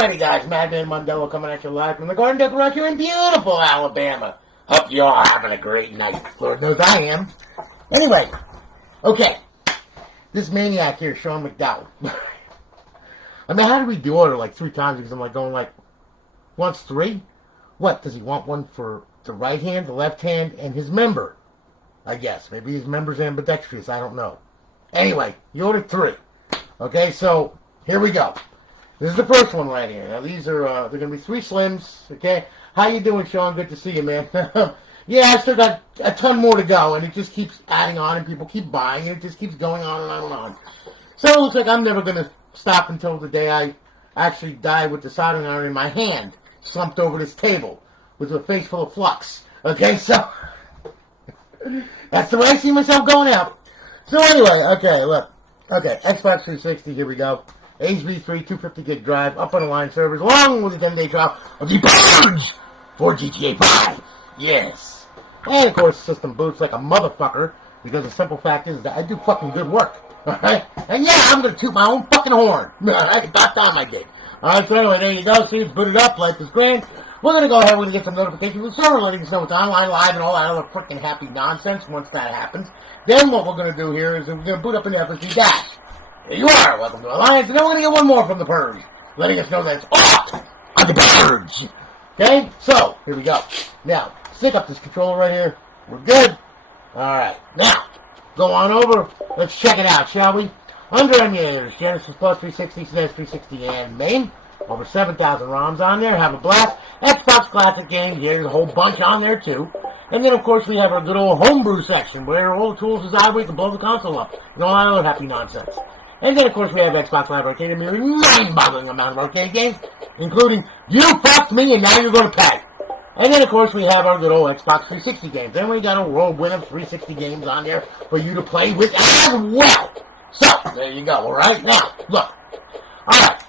Alrighty, guys, Madman Mondello coming at you live from the Garden Deck Rock here in beautiful Alabama. Hope you all having a great night. Lord knows I am. Anyway, okay, this maniac here, Sean Mcdowell. I mean, how did we do order like 3 times? Because I'm like going like, wants 3? What, does he want one for the right hand, the left hand, and his member? I guess. Maybe his member's ambidextrous, I don't know. Anyway, you ordered 3. Okay, so here we go. This is the first one right here. Now these are they're gonna be 3 slims. Okay, how you doing, Sean? Good to see you, man. Yeah, I still got a ton more to go, and it just keeps adding on, and people keep buying, and it just keeps going on and on and on. So it looks like I'm never gonna stop until the day I actually die with the soldering iron in my hand, slumped over this table with a face full of flux. Okay, so that's the way I see myself going out. So anyway, okay, look. Okay, Xbox 360, here we go. HB3 250 gig drive, up on the line servers, along with the 10-day trial of the Purge for GTA 5. Yes. And of course, system boots like a motherfucker, because the simple fact is that I do fucking good work. Alright? And yeah, I'm gonna toot my own fucking horn. Alright, about time I did. Alright, so anyway, there you go. See, it's booted up, life is grand. We're gonna go ahead, we're gonna get some notifications from the server letting us know it's online, live, and all that other freaking happy nonsense once that happens. Then what we're gonna do here is we're gonna boot up an FSD dash. Here you are, welcome to Alliance, and then we're gonna get one more from the Purge, letting us know that it's off on the Purge. Okay, so, here we go. Now, stick up this controller right here. We're good. Alright, now, go on over. Let's check it out, shall we? Under emulators, Genesis Plus 360, SNES 360, and MAME. Over 7,000 ROMs on there. Have a blast. Xbox Classic games. Yeah, there's a whole bunch on there, too. And then, of course, we have our good old homebrew section, where all the tools reside where you can blow the console up. And all that other happy nonsense. And then, of course, we have Xbox Live Arcade, and a mind-boggling amount of arcade games, including You Fucked Me, and Now You're Gonna Pay. And then, of course, we have our good old Xbox 360 games. Then we got a whirlwind of 360 games on there for you to play with as well. So, there you go, alright? Now, look. Alright.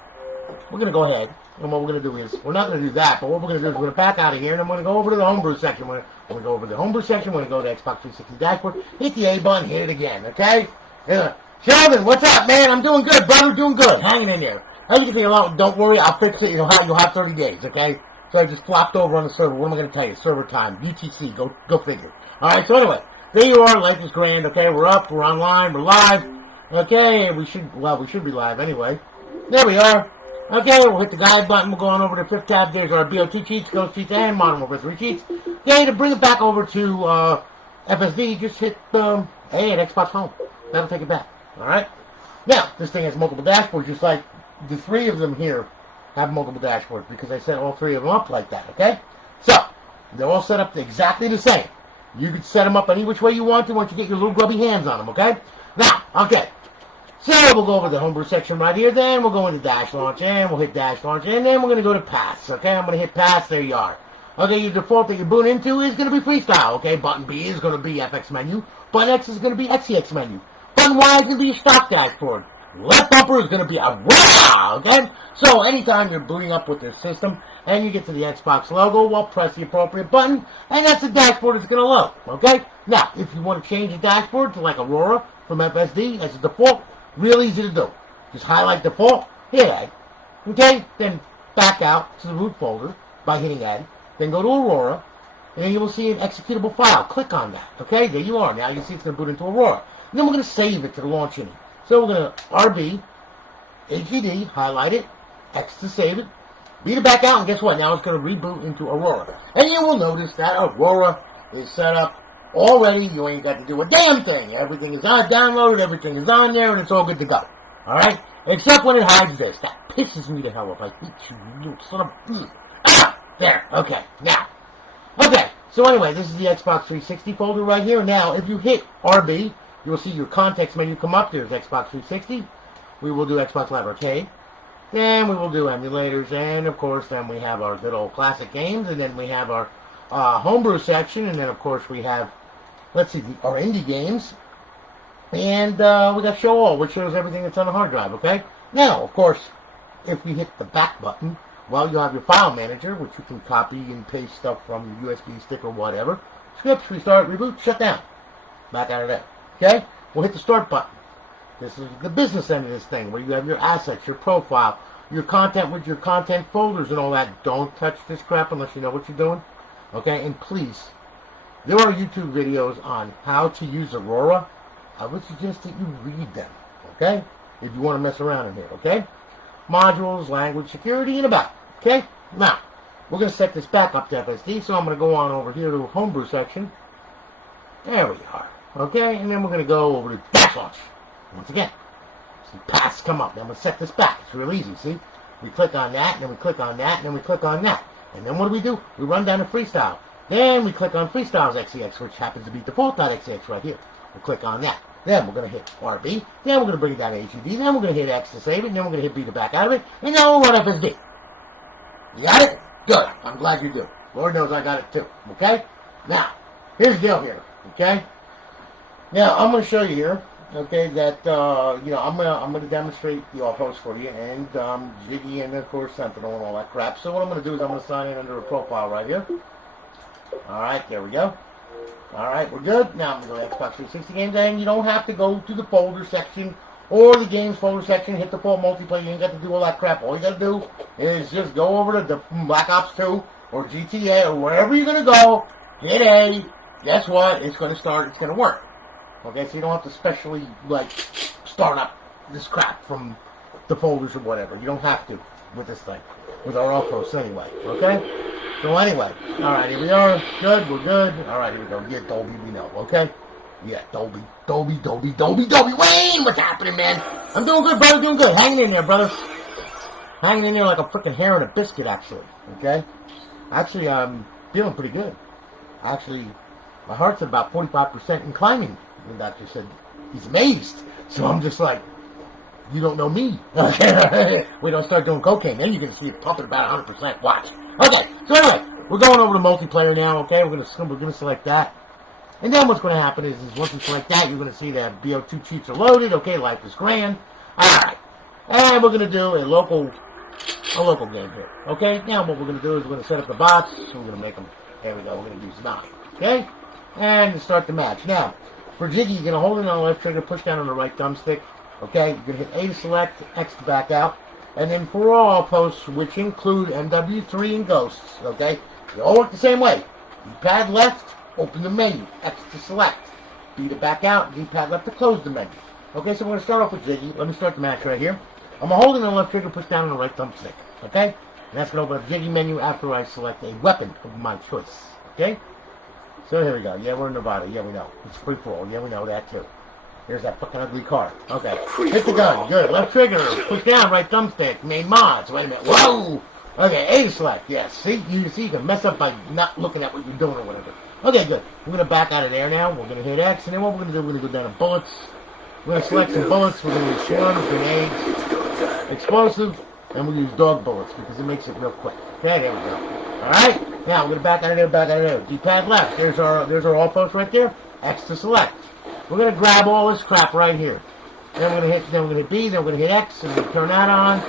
We're going to go ahead, and what we're going to do is, we're not going to do that, but what we're going to do is we're going to back out of here, and I'm going to go over to the homebrew section. We're going to go over to the homebrew section, we're going to go to Xbox 360 dashboard, hit the A button, hit it again, okay? Sheldon, what's up, man? I'm doing good, brother, doing good, hanging in there. As you can see, don't worry, I'll fix it, you'll have 30 days, okay? So I just flopped over on the server. What am I going to tell you? Server time, UTC, go figure. Alright, so anyway, there you are, life is grand, okay? We're up, we're online, we're live, okay? We should be live anyway. There we are. Okay, we'll hit the guide button. We'll go on over to 5th tab. There's our BOT cheats, Ghost cheats, and Modern Warfare 3 cheats. Okay, to bring it back over to FSD, just hit A at Xbox Home. That'll take it back. Alright? Now, this thing has multiple dashboards, just like the 3 of them here have multiple dashboards, because I set all 3 of them up like that, okay? So, they're all set up exactly the same. You can set them up any which way you want to once you get your little grubby hands on them, okay? Now, okay. So, we'll go over the homebrew section right here, then we'll go into dash launch, and we'll hit dash launch, and then we're going to go to pass, okay? I'm going to hit pass, there you are. Okay, your default that you boot into is going to be freestyle, okay? Button B is going to be FX menu, button X is going to be XEX menu, button Y is going to be your stock dashboard, left bumper is going to be a raw, okay? So, anytime you're booting up with your system, and you get to the Xbox logo, well, press the appropriate button, and that's the dashboard that's going to load, okay? Now, if you want to change the dashboard to like Aurora from FSD as a default, real easy to do. Just highlight default, hit add, okay? Then back out to the root folder by hitting add. Then go to Aurora, and then you will see an executable file. Click on that, okay? There you are. Now you see it's going to boot into Aurora. And then we're going to save it to the launch unit. So we're going to RB, HED, highlight it, X to save it, B to back out, and guess what? Now it's going to reboot into Aurora. And you will notice that Aurora is set up already. You ain't got to do a damn thing. Everything is downloaded, everything is on there, and it's all good to go. Alright? Except when it hides this. That pisses me to hell off. I hate you, you son of... Ah! There. Okay. Now. Okay. So anyway, this is the Xbox 360 folder right here. Now, if you hit RB, you will see your context menu come up. There's Xbox 360. We will do Xbox Live Arcade. Then we will do emulators. And, of course, then we have our good old classic games. And then we have our homebrew section. And then, of course, we have... Let's see, our indie games. And we got Show All, which shows everything that's on the hard drive, okay? Now, of course, if we hit the back button, well, you'll have your file manager, which you can copy and paste stuff from your USB stick or whatever. Scripts, restart, reboot, shut down. Back out of there, okay? We'll hit the start button. This is the business end of this thing, where you have your assets, your profile, your content with your content folders and all that. Don't touch this crap unless you know what you're doing. Okay? And please, there are YouTube videos on how to use Aurora. I would suggest that you read them. Okay? If you want to mess around in here. Okay? Modules, language, security, and about. Okay? Now, we're going to set this back up to FSD, so I'm going to go on over here to the homebrew section. There we are. Okay? And then we're going to go over to dash launch. Once again. See, paths come up. Then we'll set this back. It's real easy, see? We click on that, and then we click on that, and then we click on that. And then what do? We run down to freestyle. Then we click on freestyle's XEX, which happens to be default.xex right here. We'll click on that. Then we're going to hit RB. Then we're going to bring it down to HUD. Then we're going to hit X to save it. And then we're going to hit B to back out of it. And then we'll run FSD. You got it? Good. I'm glad you do. Lord knows I got it too. Okay? Now, here's the deal here. Okay? Now, I'm going to show you here. Okay, that, you know, I'm going to demonstrate the off-host for you. And Jiggy and, of course, Sentinel and all that crap. So what I'm going to do is I'm going to sign in under a profile right here. Alright, there we go. Alright, we're good. Now I'm going to go to Xbox 360 games, and you don't have to go to the folder section or the games folder section, hit the full multiplayer. You ain't got to do all that crap. All you got to do is just go over to the Black Ops 2 or GTA or wherever you're going to go, hit A. Guess what? It's going to start. It's going to work. Okay, so you don't have to specially, like, start up this crap from the folders or whatever. You don't have to with this thing. With our off-hosts anyway. Okay? So anyway, alright, here we are. Good, we're good. Alright, here we go. Yeah, Dolby, we know, okay? Yeah, Dolby. Wayne, what's happening, man? I'm doing good, brother, doing good. Hanging in there, brother. Hanging in there like a freaking hair in a biscuit, actually. Okay? Actually, I'm feeling pretty good. Actually, my heart's at about 45% and climbing. The doctor said he's amazed. So I'm just like, you don't know me. We don't start doing cocaine, then you're going to see it pumping about 100%. Watch. Okay, so anyway, we're going over to multiplayer now, okay? We're gonna select that. And then what's going to happen is once you select that, you're going to see that BO2 cheats are loaded. Okay, life is grand. Alright. And we're going to do a local game here. Okay, now what we're going to do is we're going to set up the bots. So we're going to make them, there we go, we're going to use 9. Okay? And start the match. Now, for Jiggy, you're going to hold it on the left trigger, push down on the right thumbstick. Okay, you're going to hit A to select, X to back out. And then for all posts, which include MW3 and Ghosts, okay, they all work the same way. D-pad left, open the menu. X to select. B to back out. D-pad left to close the menu. Okay, so we're going to start off with Jiggy. Let me start the match right here. I'm holding the left trigger, push down on the right thumbstick. Okay? And that's going to open up the Jiggy menu after I select a weapon of my choice. Okay? So here we go. Yeah, we're in Nevada. Yeah, we know. It's free for all. Yeah, we know that too. There's that fucking ugly car. Okay. Hit the gun. Good. Left trigger. Push down. Right thumbstick. Main mods. Wait a minute. Whoa! Okay. A select. Yes. See? You can mess up by not looking at what you're doing or whatever. Okay, good. We're going to back out of there now. We're going to hit X. And then what we're going to do, we're going to go down to bullets. We're going to select some bullets. We're going to use swarms, grenades, explosive, and we'll use dog bullets because it makes it real quick. Okay, there we go. Alright? Now, we're going to back out of there, back out of there. D-pad left. There's our all post right there. X to select. We're going to grab all this crap right here. Then we're going to hit B, then we're going to hit X, and we're going to turn that on.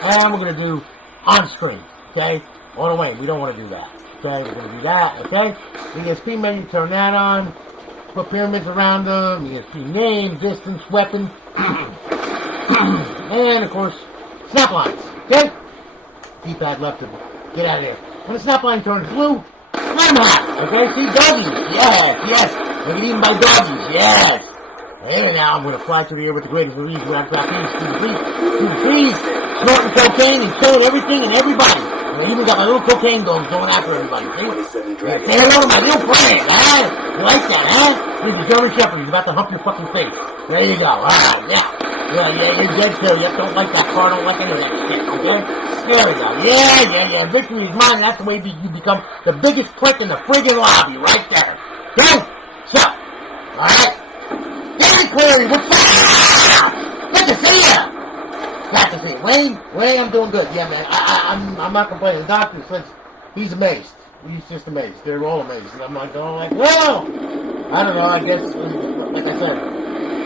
And we're going to do on screen. Okay? On the way. We don't want to do that. Okay? We're going to do that. Okay? ESP menu, turn that on. Put pyramids around them. ESP name, distance, weapon. And, of course, snap lines. Okay? D-pad left to get out of there. When the snap line turns blue, let them out. Okay? See? Doggies. Yes. They get eaten by doggies, yes! And now I'm going to fly through the air with the greatest release where I drop through the trees, snorting cocaine and killing everything and everybody. And I even got my little cocaine going after everybody, see? Yeah, say hello to my little friend, huh? You like that, huh? He's a German Shepherd, he's about to hump your fucking face. There you go, alright, yeah. Yeah, you're dead too. You don't like that car, don't like any of that shit, okay? There we go. Yeah. Victory is mine, that's the way you become the biggest prick in the friggin' lobby, right there. Okay? So, alright. Danny Clary, what's up? Good to see ya! Glad to see you. Wayne, I'm doing good. Yeah, man, I'm not complaining. The doctor says he's amazed. He's just amazed. They're all amazed. And I'm like, well, I don't know, I guess, like I said,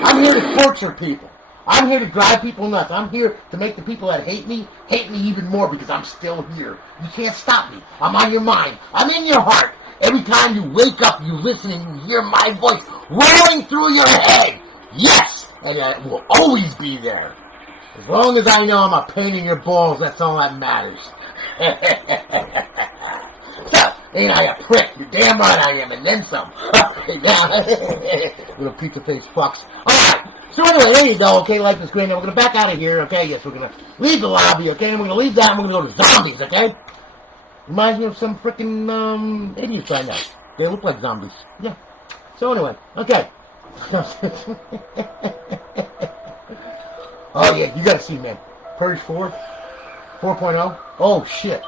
I'm here to torture people. I'm here to drive people nuts. I'm here to make the people that hate me even more because I'm still here. You can't stop me. I'm on your mind. I'm in your heart. Every time you wake up, you listen and you hear my voice rolling through your head. Yes! And it will always be there. As long as I know I'm a pain in your balls, that's all that matters. So, ain't I a prick? You're damn right I am, and then some. Little pizza face fucks. Alright, so anyway, there you go, okay, like this grand. Now we're gonna back out of here, okay? Yes, we're gonna leave the lobby, okay? And we're gonna leave that and we're gonna go to zombies, okay? Reminds me of some frickin' idiots I know. They look like zombies. Yeah. So anyway, okay. Oh yeah, you gotta see, man. Purge 4? 4.0? Oh shit.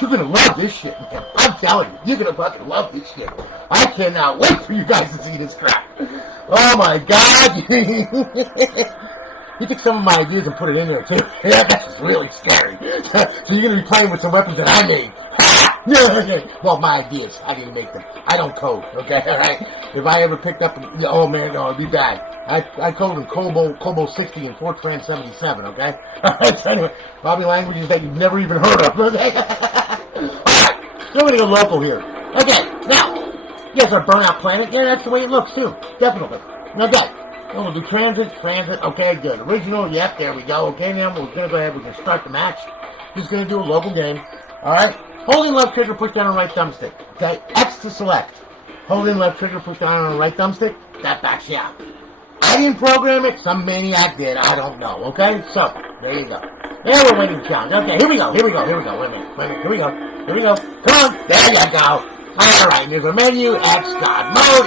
You're gonna love this shit, man. I'm telling you, you're gonna fucking love this shit. I cannot wait for you guys to see this crap. Oh my god. You took some of my ideas and put it in there too. Yeah, that's just really scary. So you're gonna be playing with some weapons that I made. Well, my ideas. I didn't make them. I don't code, okay? Alright? If I ever picked up, oh man, no, it'd be bad. I code in Kobo 60 and Fortran 77, okay? Alright, so anyway, probably languages that you've never even heard of, okay? Alright, so we're gonna go local here. Okay, now, yes, our burnout planet. Yeah, that's the way it looks too. Definitely. Okay. Then we'll do transit, okay, good. Original, yep, there we go. Okay, now we're gonna go ahead, we're gonna start the match. Just gonna do a local game. Alright? Holding left trigger, push down on right thumbstick. Okay? X to select. Holding left trigger, push down on right thumbstick. That backs you out. I didn't program it. Some maniac did. I don't know. Okay? So, there you go. There we're waiting challenge. Okay, here we go. Wait a minute. Here we go. Come on. There you go. Alright, there's a menu. X, God mode,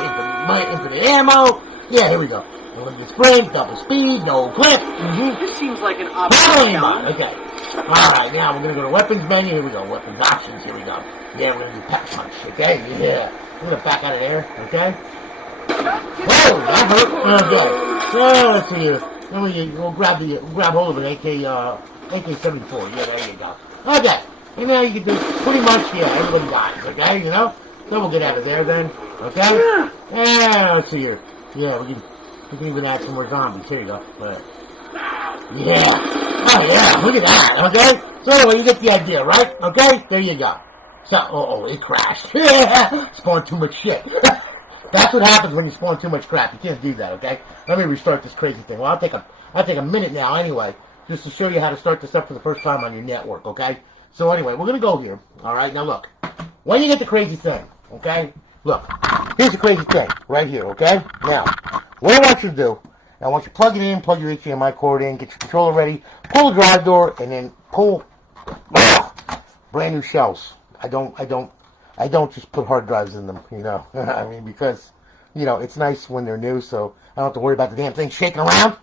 infinite ammo. Yeah, here we go. Limited sprint, double speed, no clip. This seems like an option. Okay. Alright, now we're going to go to weapons menu. Here we go. Weapons options. Here we go. Yeah, we're going to do pack punch. Okay? Yeah. We're going to back out of there. Okay? Whoa, that hurt. Okay. So, let's see here. Then we'll grab hold of an AK-74. Yeah, there you go. Okay. And now you can do pretty much, yeah, everybody dies. Okay? You know? So we'll get out of there then. Okay? And let's see here. Yeah, we can even add some more zombies. Here you go. Yeah. Oh, yeah. Look at that. Okay? So anyway, you get the idea, right? Okay? There you go. So, oh, it crashed. Spawned too much shit. That's what happens when you spawn too much crap. You can't do that, okay? Let me restart this crazy thing. Well, I'll take a minute now anyway, just to show you how to start this up for the first time on your network, okay? So anyway, we're going to go here. Alright, now look. When you get the crazy thing, okay? Look. Here's the crazy thing. Right here, okay? Now, what I want you to do, I want you to plug it in, plug your HDMI cord in, get your controller ready, pull the drive door, and then pull brand new shells. I don't just put hard drives in them, you know. I mean, because, you know, it's nice when they're new, so I don't have to worry about the damn thing shaking around.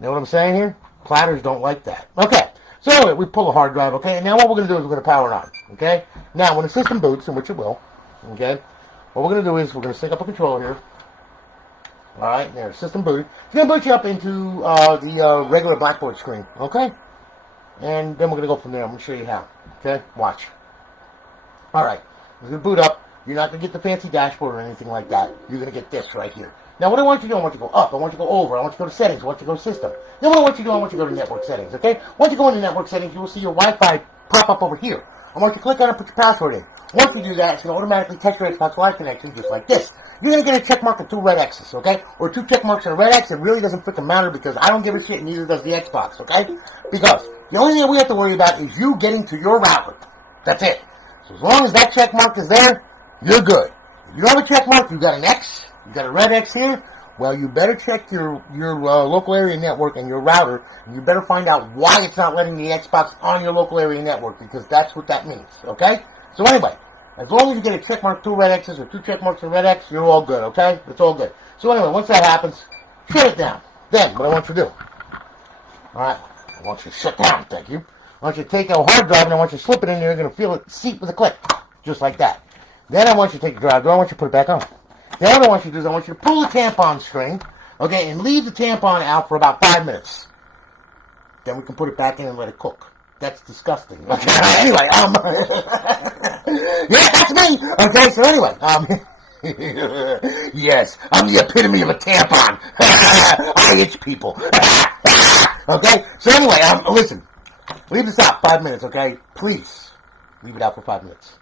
Know what I'm saying here? Platters don't like that. Okay, so anyway, we pull a hard drive, okay, and now what we're going to do is we're going to power it on, okay? Now, when the system boots, in which it will, okay, what we're going to do is we're going to sync up a controller here. Alright, there, system booted. It's going to boot you up into the regular Blackboard screen, okay? And then we're going to go from there. I'm going to show you how, okay? Watch. Alright, we're going to boot up. You're not going to get the fancy dashboard or anything like that. You're going to get this right here. Now, what I want you to do, I want you to go up. I want you to go over. I want you to go to settings. I want you to go to system. Then what I want you to do, I want you to go to network settings, okay? Once you go into network settings, you will see your Wi-Fi pop up over here. I want you to click on it and put your password in. Once you do that, it's going to automatically test your Xbox Live connection just like this. You're going to get a check mark and 2 red X's, okay? Or 2 check marks and a red X. It really doesn't freaking matter because I don't give a shit and neither does the Xbox, okay? Because the only thing that we have to worry about is you getting to your router. That's it. So as long as that check mark is there, you're good. If you don't have a check mark, you got an X, you got a red X here, well, you better check your local area network and your router, and you better find out why it's not letting the Xbox on your local area network, because that's what that means, okay? So anyway, as long as you get a check mark, 2 red X's, or 2 check marks and a red X, you're all good, okay? It's all good. So anyway, once that happens, shut it down. Then, what I want you to do, alright, I want you to shut down, thank you. I want you to take a hard drive and I want you to slip it in there. You're going to feel it seat with a click. Just like that. Then I want you to take the drive door. I want you to put it back on. Then what I want you to do is I want you to pull the tampon string, okay, and leave the tampon out for about 5 minutes. Then we can put it back in and let it cook. That's disgusting. Okay, anyway, yeah, that's me. Okay, so anyway, yes, I'm the epitome of a tampon. I itch people. Okay, so anyway, listen. Leave this out 5 minutes, okay? Please. Leave it out for 5 minutes.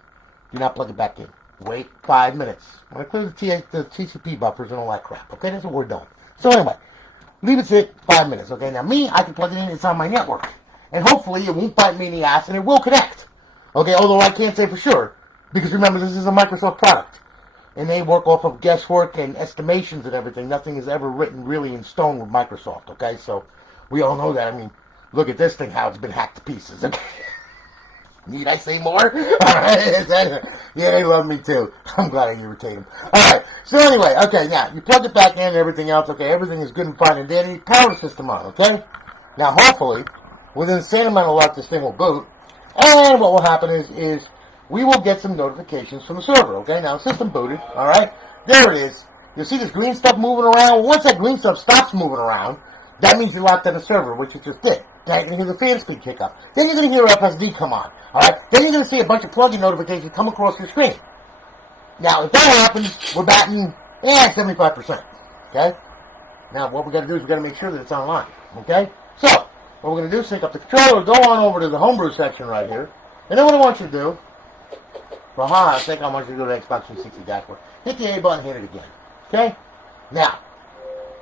Do not plug it back in. Wait 5 minutes. I'm going to clear the TCP buffers and all that crap, okay? That's what we're doing. So anyway, leave it sit 5 minutes, okay? Now me, I can plug it in, it's on my network. And hopefully it won't bite me in the ass and it will connect. Okay, although I can't say for sure, because remember, this is a Microsoft product. And they work off of guesswork and estimations and everything. Nothing is ever written really in stone with Microsoft, okay? So, we all know that. I mean, look at this thing, how it's been hacked to pieces, okay? Need I say more? Alright, yeah, they love me too. I'm glad I irritate them. Alright, so anyway, okay, now, you plug it back in and everything else, okay? Everything is good and fine and dandy. Power system on, okay? Now, hopefully, within the same amount of luck, this thing will boot. And what will happen is we will get some notifications from the server, okay? Now, the system booted, alright? There it is. You'll see this green stuff moving around. Once that green stuff stops moving around, that means you locked on the server, which you just did. Then you're going to hear the fan speed kick up. Then you're going to hear FSD come on, alright? Then you're going to see a bunch of plugin notifications come across your screen. Now, if that happens, we're batting, 75%, okay? Now, what we got to do is we got to make sure that it's online, okay? So, what we're going to do is sync up the controller, go on over to the homebrew section right here, and then what I want you to do, for I think I want you to go to the Xbox 360 dashboard. Hit the A button, hit it again. Okay? Now,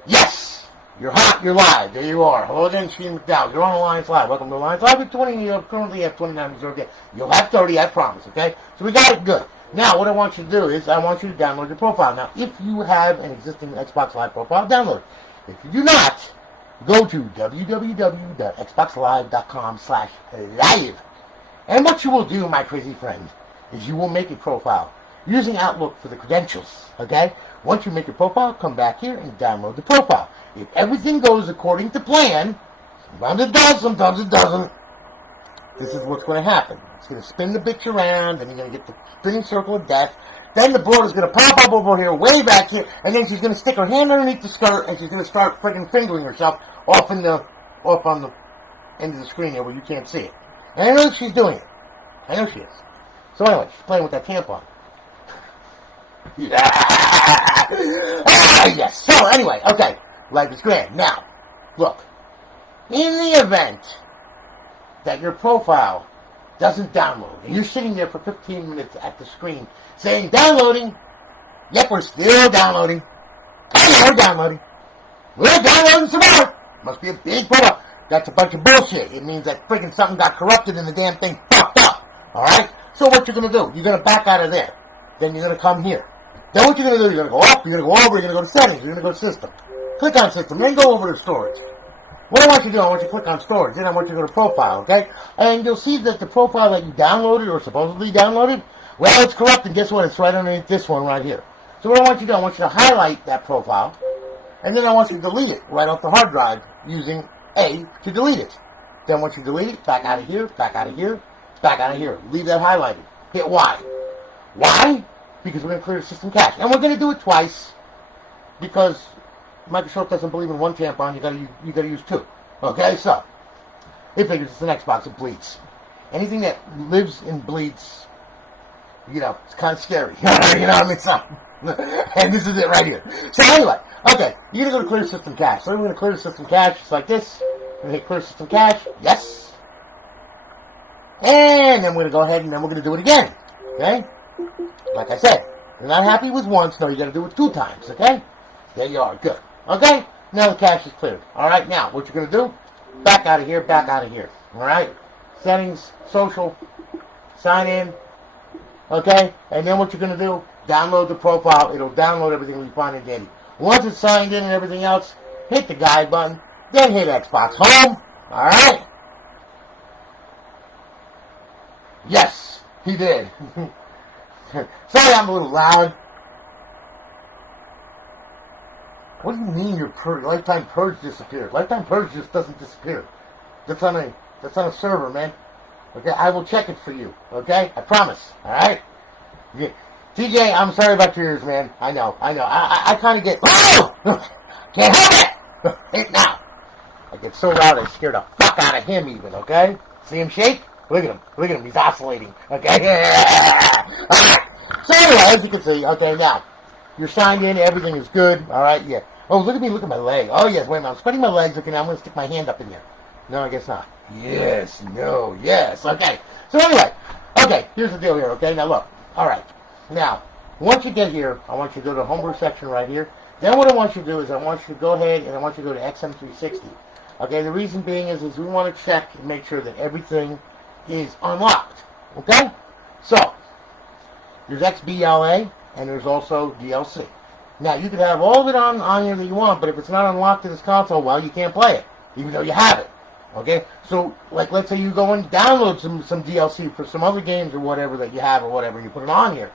yes! You're hot, you're live. There you are. Hello again, Steve Mcdowell. You're on Alliance Live. Welcome to Alliance Live. You currently have 29 reserved yet. You'll have 30, I promise, okay? So we got it good. Now, what I want you to do is I want you to download your profile. Now, if you have an existing Xbox Live profile, download it. If you do not, go to www.xboxlive.com/live. And what you will do, my crazy friend, is you will make a profile using Outlook for the credentials, okay? Once you make your profile, come back here and download the profile. If everything goes according to plan, sometimes it does, sometimes it doesn't, this is what's going to happen. It's going to spin the bitch around, and you're going to get the spinning circle of death. Then the broad is going to pop up over here, way back here, and then she's going to stick her hand underneath the skirt, and she's going to start freaking fingering herself off on the end of the screen here where you can't see it. And I know she's doing it. I know she is. So anyway, she's playing with that tampon. Yeah. Yes. So anyway, okay. Life is grand. Now, look. In the event that your profile doesn't download, and you're sitting there for 15 minutes at the screen saying, downloading. Yep, we're still downloading. Hey, we're downloading. We're downloading some more. Must be a big problem. That's a bunch of bullshit. It means that freaking something got corrupted and the damn thing fucked up. Alright? So what you're going to do, you're going to back out of there. Then you're going to come here. Then what you're going to do, you're going to go up, you're going to go over, you're going to go to settings, you're going to go to system. Click on system, then go over to storage. What I want you to do, I want you to click on storage, then I want you to go to profile, okay? And you'll see that the profile that you downloaded or supposedly downloaded, well, it's corrupt, and guess what? It's right underneath this one right here. So what I want you to do, I want you to highlight that profile, and then I want you to delete it right off the hard drive using A to delete it. Then once you delete it, back out of here, back out of here, back out of here. Leave that highlighted. Hit Y. Why? Because we're going to clear the system cache. And we're going to do it twice because Microsoft doesn't believe in one tampon. You got to use two. Okay, so it figures it's an Xbox. It bleeds. Anything that lives and bleeds, you know, it's kind of scary. You know what I mean? So, and this is it right here. So anyway, okay, you're going to go to clear system cache. So we're going to clear the system cache just like this. We're going to hit clear system cache. Yes. And then we're going to go ahead and then we're going to do it again. Okay? Like I said, you're not happy with once, no, you got to do it 2 times, okay? There you are, good. Okay? Now the cache is cleared. Alright, now, what you're going to do, back out of here, back out of here. Alright? Settings, social, sign in, okay? And then what you're going to do, download the profile. It'll download everything we find and dandy. Once it's signed in and everything else, hit the guide button, then hit Xbox Home. Alright? Yes, he did. Sorry I'm a little loud. What do you mean your lifetime purge disappeared? Lifetime purge just doesn't disappear. That's on a server, man. Okay, I will check it for you. Okay, I promise. All right. Yeah. TJ, I'm sorry about your ears, man. I know. I kind of get. Oh! Can't help it. Now, I get so loud I scared the fuck out of him even. Okay, see him shake. Look at him, he's oscillating, okay? Yeah. Alright, so anyway, as you can see, okay, now, you're signed in, everything is good, alright, yeah. Oh, look at me, look at my leg. Oh, yes, wait a minute, I'm spreading my legs, okay, now I'm going to stick my hand up in there. No, I guess not. Yes, no, yes, okay. So anyway, okay, here's the deal here, okay? Now look, alright, now, once you get here, I want you to go to the homebrew section right here, Then what I want you to do is I want you to go ahead and I want you to go to XM360. Okay, the reason being is we want to check and make sure that everything is unlocked. Okay? So, there's XBLA and there's also DLC. Now, you can have all of it on here that you want, but if it's not unlocked to this console, well, you can't play it, even though you have it. Okay? So, like, let's say you go and download some DLC for some other games or whatever that you have or whatever, and you put it on here.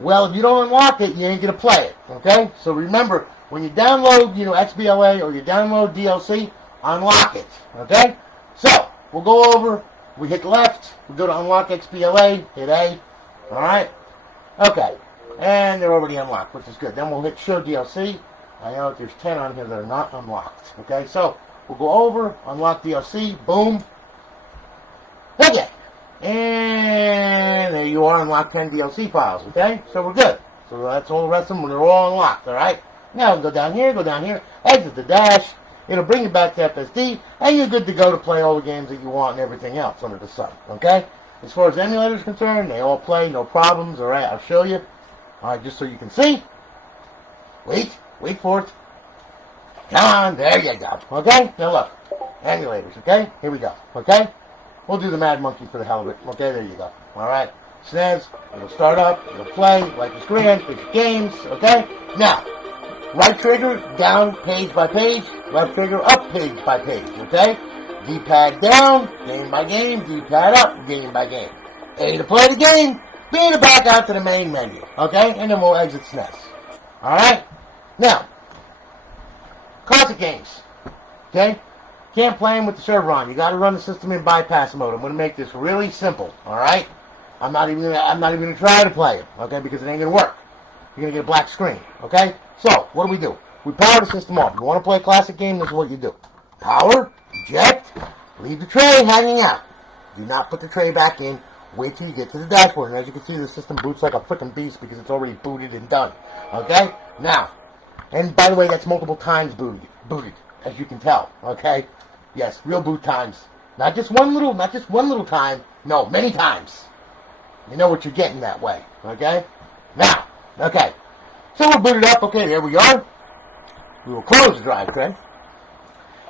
Well, if you don't unlock it, you ain't going to play it. Okay? So remember, when you download, XBLA or you download DLC, unlock it. Okay? So, we'll go over, we hit left, we go to unlock XBLA, hit A. Alright? Okay. And they're already unlocked, which is good. Then we'll hit show DLC. I know that there's 10 on here that are not unlocked. Okay? So, we'll go over, unlock DLC, boom. Okay. And there you are, unlock 10 DLC files, okay? So we're good. So that's all the rest of them, they're all unlocked, alright? Now go down here, exit the dash, it'll bring you back to FSD, and you're good to go to play all the games that you want and everything else under the sun, okay? As far as emulators are concerned, they all play, no problems, alright? I'll show you. Alright, just so you can see. Wait for it. Come on, there you go, okay? Now look, emulators, okay? Here we go, okay? We'll do the Mad Monkey for the hell of it. Okay, there you go. Alright. SNES, it'll start up, it'll play, like it's grand, it's games, okay? Now, right trigger, down page by page, left trigger, up page by page, okay? D-pad down, game by game, D-pad up, game by game. A to play the game, B to back out to the main menu, okay? And then we'll exit SNES. Alright? Now, classic games, okay? Can't play them with the server on. You got to run the system in bypass mode. I'm going to make this really simple. All right? I'm not even going to try to play it. Okay? Because it ain't going to work. You're going to get a black screen. Okay? So what do? We power the system off. You want to play a classic game? This is what you do. Power, eject, leave the tray hanging out. Do not put the tray back in. Wait till you get to the dashboard. And as you can see, the system boots like a freaking beast because it's already booted and done. Okay? Now, and by the way, that's multiple times booted, as you can tell. Okay? Yes, real boot times. Not just one little time. No, many times. You know what you're getting that way. Okay? Now, okay. So we're booted up. Okay, there we are. We will close the drivetrain.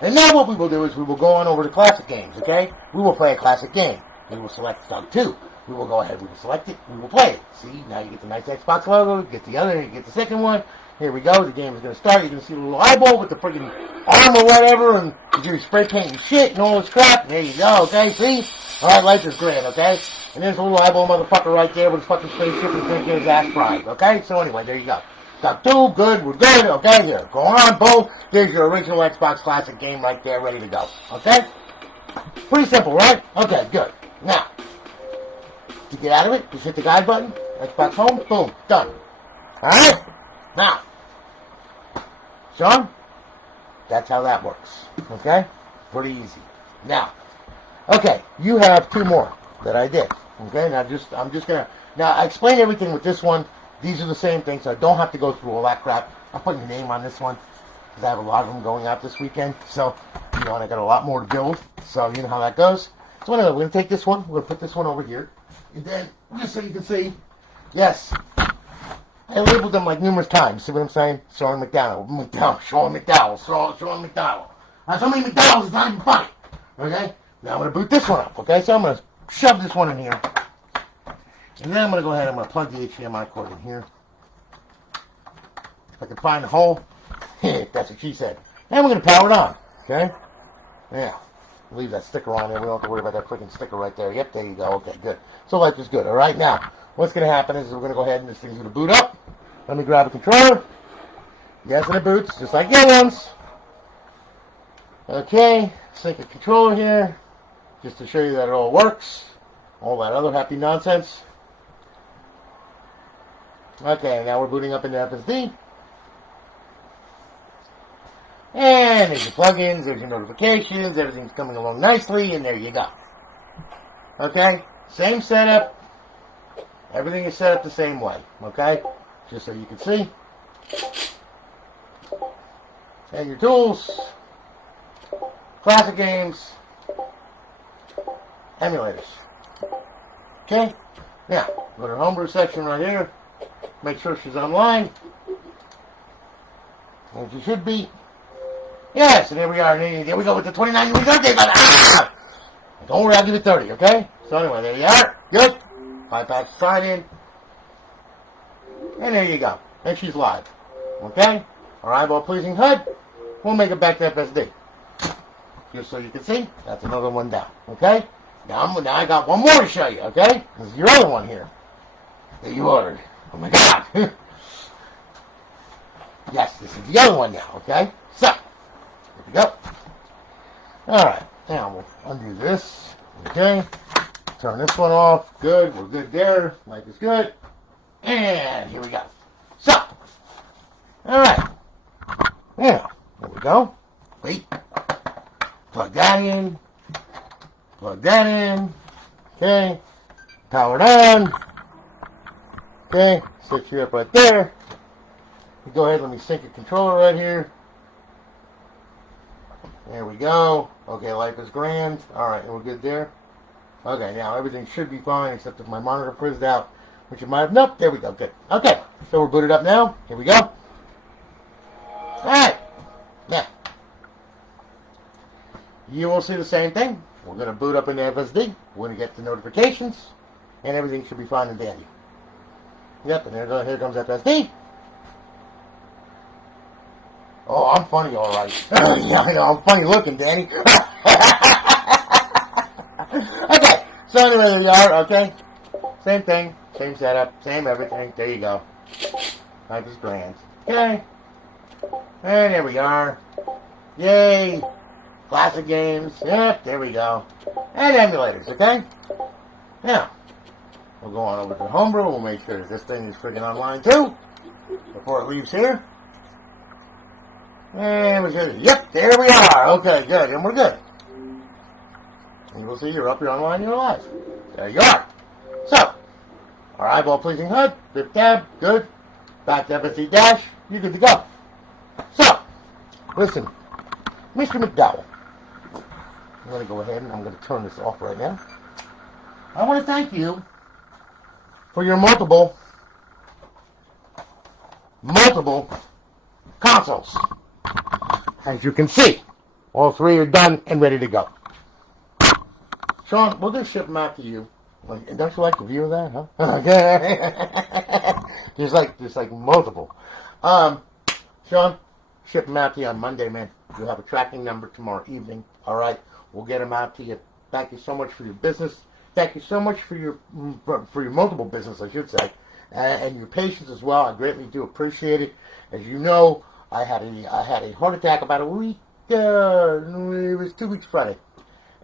And now what we will do is we will go on over to classic games. Okay? We will play a classic game. We will select Sub 2. We will go ahead, we will select it, we will play it. See, now you get the nice Xbox logo, you get the other, you get the second one. Here we go, the game is going to start. You're going to see a little eyeball with the freaking arm or whatever, and you're doing spray paint and shit and all this crap. There you go, okay, see? Alright, life is grand, okay? And there's a little eyeball motherfucker right there with his fucking spaceship and thinking his ass fried, okay? So anyway, there you go. Got 2, good, we're good, okay? Here, go on, boom. There's your original Xbox Classic game right there, ready to go, okay? Pretty simple, right? Okay, good. Now, to get out of it, just hit the guide button, Xbox home, boom, done. Alright? Now, Sean, that's how that works. Okay? Pretty easy. Now, okay, you have 2 more that I did. Okay? Now I'm just gonna I explain everything with this one. These are the same things, so I don't have to go through all that crap. I'm putting your name on this one because I have a lot of them going out this weekend. So, and I got a lot more to build. So you know how that goes. So anyway, we're gonna take this one, we're gonna put this one over here. And then, just so you can see, yes, I labeled them like numerous times. See what I'm saying? Sean Mcdowell. Sean McDowell. Now, so many McDowells, it's not even funny. Okay? Now I'm going to boot this one up. Okay? So I'm going to shove this one in here. And then I'm going to go ahead and I'm going to plug the HDMI cord in here. If I can find the hole. That's what she said. And we're going to power it on. Okay? Yeah. Leave that sticker on there. We don't have to worry about that freaking sticker right there. Yep, there you go. Okay, good. So life is good. Alright, now, what's going to happen is we're going to go ahead and this thing's going to boot up. Let me grab a controller. Yes, and it boots, just like the other ones. Okay, stick a controller here, just to show you that it all works. All that other happy nonsense. Okay, now we're booting up into FSD. And there's your plugins, there's your notifications, everything's coming along nicely, and there you go. Okay, same setup. Everything is set up the same way, okay? Just so you can see. And your tools. Classic games. Emulators. Okay? Now, go to the homebrew section right here. Make sure she's online. And she should be. Yes, and there we are. There we go with the 29 week birthday. Ah! Don't worry, I'll give you 30, okay? So anyway, there you are. Good. Bypass sign in. And there you go. And she's live. Okay? Our eyeball pleasing HUD. We'll make it back to FSD. Just so you can see, that's another one down. Okay? Now I got one more to show you, okay? This is your other one here that you ordered. Oh my God. Yes, this is the other one now, okay? So, here we go. Alright, now we'll undo this. Okay? Turn this one off. Good, we're good there. Life is good. And here we go. So, alright. Now, there we go. Wait. Plug that in. Plug that in. Okay. Powered on. Okay. Switch you up right there. Go ahead, let me sync your controller right here. There we go. Okay, life is grand. Alright, we're good there. Okay, now everything should be fine except if my monitor frizzed out, which it might have. Nope, there we go. Good. Okay, so we're booted up now. Here we go. Alright. Now, you will see the same thing. We're going to boot up into FSD. We're going to get the notifications, and everything should be fine and dandy. Yep, and here comes FSD. Oh, I'm funny, all right. Yeah, I know, I'm funny looking, Danny. Okay, so anyway, there you are, okay? Same thing, same setup, same everything. There you go. Life is grand. Okay. And there we are. Yay. Classic games. Yep, there we go. And emulators, okay? Now, we'll go on over to Homebrew. We'll make sure that this thing is freaking online, too, before it leaves here. And we said, yep, there we are. Okay, good. And we're good. And you'll see you're up, you're online, you're alive. There you are. So, our eyeball pleasing HUD, bip tab, good. Back to FSD dash, you're good to go. So, listen, Mr. Mcdowell, I'm going to go ahead and I'm going to turn this off right now. I want to thank you for your multiple consoles. As you can see, all three are done and ready to go. Sean, we'll just ship them out to you. Don't you like the view of that, huh? Okay. There's like multiple. Sean, ship them out to you on Monday, man. You'll have a tracking number tomorrow evening. All right, we'll get them out to you. Thank you so much for your business. Thank you so much for your multiple business, I should say, and your patience as well. I greatly do appreciate it. As you know, I had a heart attack about a week. It was 2 weeks Friday,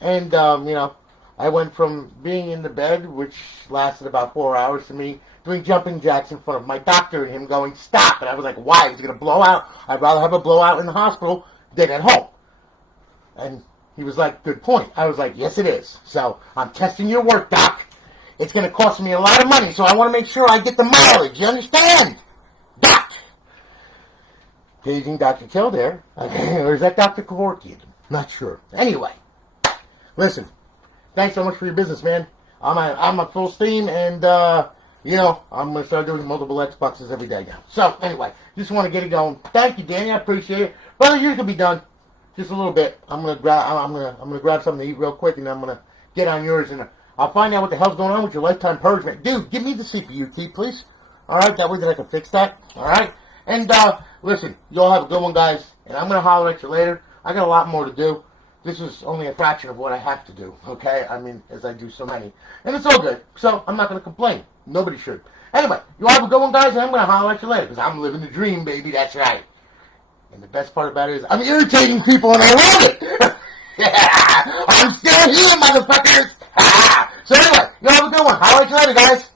and you know, I went from being in the bed, which lasted about 4 hours, to me doing jumping jacks in front of my doctor and him going, stop. And I was like, why? Is it going to blow out? I'd rather have a blowout in the hospital than at home. And he was like, good point. I was like, yes, it is. So I'm testing your work, doc. It's going to cost me a lot of money, so I want to make sure I get the mileage. You understand? Doc. Paging Dr. Kildare. Or is that Dr. Kevorkian? Not sure. Anyway. Listen. Thanks so much for your business, man. I'm at full steam, and, you know, I'm going to start doing multiple Xboxes every day now. So, anyway, just want to get it going. Thank you, Danny. I appreciate it. Brother, yours can be done. Just a little bit. I'm gonna grab something to eat real quick, and then I'm gonna get on yours, and I'll find out what the hell's going on with your lifetime purge, man. Dude, give me the CPU key, please. All right, that way that I can fix that. All right, and listen, you all have a good one, guys, and I'm gonna holler at you later. I got a lot more to do. This is only a fraction of what I have to do. Okay, I mean, as I do so many, and it's all good. So I'm not gonna complain. Nobody should. Anyway, you all have a good one, guys, and I'm gonna holler at you later because I'm living the dream, baby. That's right. And the best part about it is I'm irritating people and I love it. I'm still here, motherfuckers. So anyway, you have a good one. I'll let you later, guys.